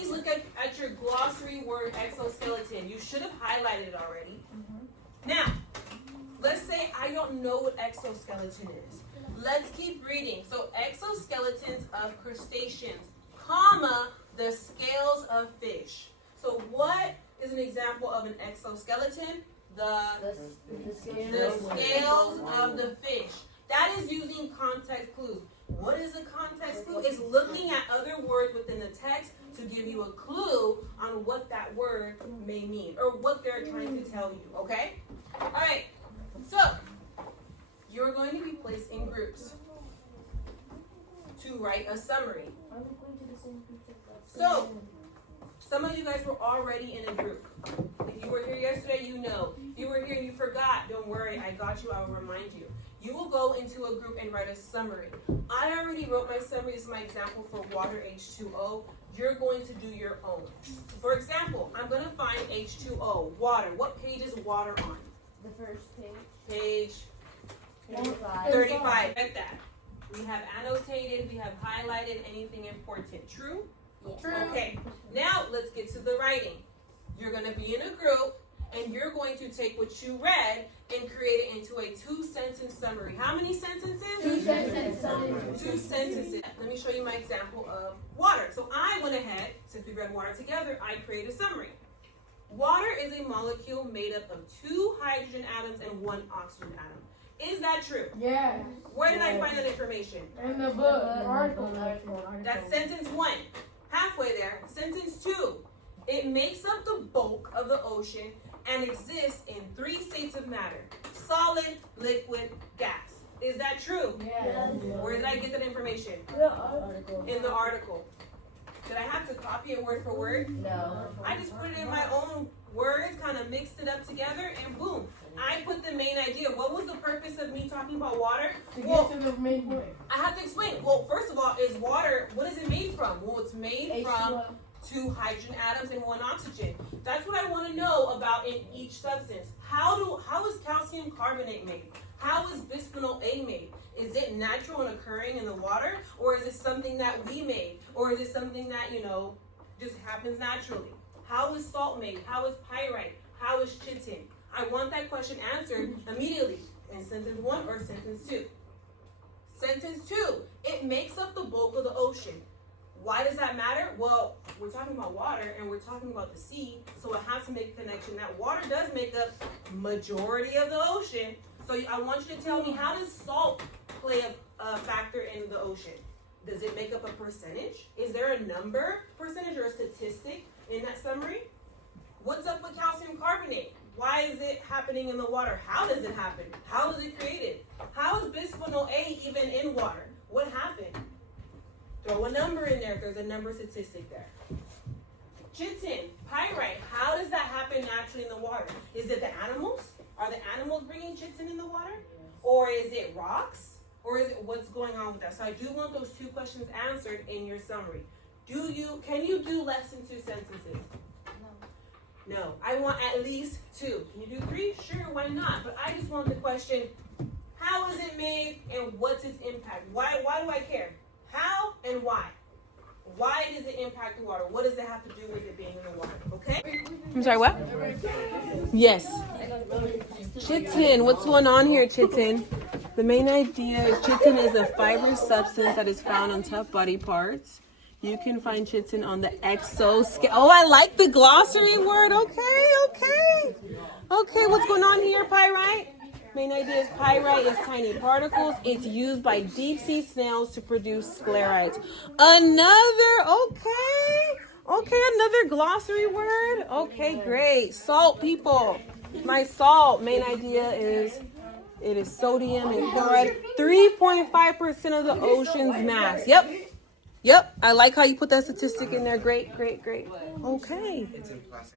please look at your glossary word exoskeleton. You should have highlighted it already. Now, let's say I don't know what exoskeleton is. Let's keep reading. So exoskeletons of crustaceans, comma, the scales of fish. So what is an example of an exoskeleton? The scales of the fish. That is using context clues. What is a context clue? It's looking at other words within the text to give you a clue on what that word may mean or what they're trying to tell you, okay? All right, so you're going to be placed in groups to write a summary. So, some of you guys were already in a group. If you were here yesterday, you know. If you were here and you forgot, don't worry, I got you, I will remind you. You will go into a group and write a summary. I already wrote my summary. This is my example for water H2O. You're going to do your own. For example, I'm going to find H2O, water. What page is water on? The first page. Page 35. Get that. We have annotated, we have highlighted anything important. True? Yes. True. Okay. Now let's get to the writing. You're going to be in a group and you're going to take what you read and create it into a 2-sentence summary. How many sentences? 2 sentences. 2 sentences. Let me show you my example of water. So I went ahead, since we read water together, I created a summary. Water is a molecule made up of 2 hydrogen atoms and 1 oxygen atom. Is that true? Yeah. Where did I find that information? In the book. Article. That's sentence 1. Halfway there. Sentence 2. It makes up the bulk of the ocean and exists in 3 states of matter: solid, liquid, gas. Is that true? Yeah. Where did I get that information? In the article. Did I have to copy it word for word? No. I just put it in my own words, kind of mixed it up together, and boom. I put the main idea. What was the purpose of me talking about water? To get to the main point. I have to explain. Well, first of all, is water, what is it made from? Well, it's made from 2 hydrogen atoms and 1 oxygen. That's what I want to know about in each substance. How is calcium carbonate made? How is bisphenol A made? Is it natural and occurring in the water? Or is it something that we made? Or is it something that, just happens naturally? How is salt made? How is pyrite? How is chitin? I want that question answered immediately in sentence 1 or sentence 2. Sentence 2, it makes up the bulk of the ocean. Why does that matter? Well, we're talking about water and we're talking about the sea, so it has to make a connection that water does make up majority of the ocean. So I want you to tell me, how does salt play a factor in the ocean? Does it make up a percentage? Is there a number, percentage, or a statistic in that summary? What's up with calcium carbonate? Why is it happening in the water? How does it happen? How is it created? How is bisphenol A even in water? What happened? Throw a number in there if there's a number statistic there. Chitin, pyrite, how does that happen naturally in the water? Is it the animals? Are the animals bringing chitin in the water? Or is it rocks? Or is it what's going on with that? So I do want those 2 questions answered in your summary. Can you do less than 2 sentences? No. I want at least 2. Can you do 3? Sure, why not? But I just want the question, how is it made and what's its impact? Why do I care? How and why? Why does it impact the water? What does it have to do with it being in the water? Okay? I'm sorry, what? Yes. Chitin. What's going on here, chitin? The main idea is chitin is a fibrous substance that is found on tough body parts. You can find chitin on the exoskeleton. Oh, I like the glossary word. Okay. What's going on here, pyrite? Main idea is pyrite is tiny particles. It's used by deep sea snails to produce sclerites. Another glossary word. Okay, great. Salt, people. My salt, main idea is it is sodium and chloride. 3.5% of the ocean's mass. Yep. I like how you put that statistic in there. Great. Okay.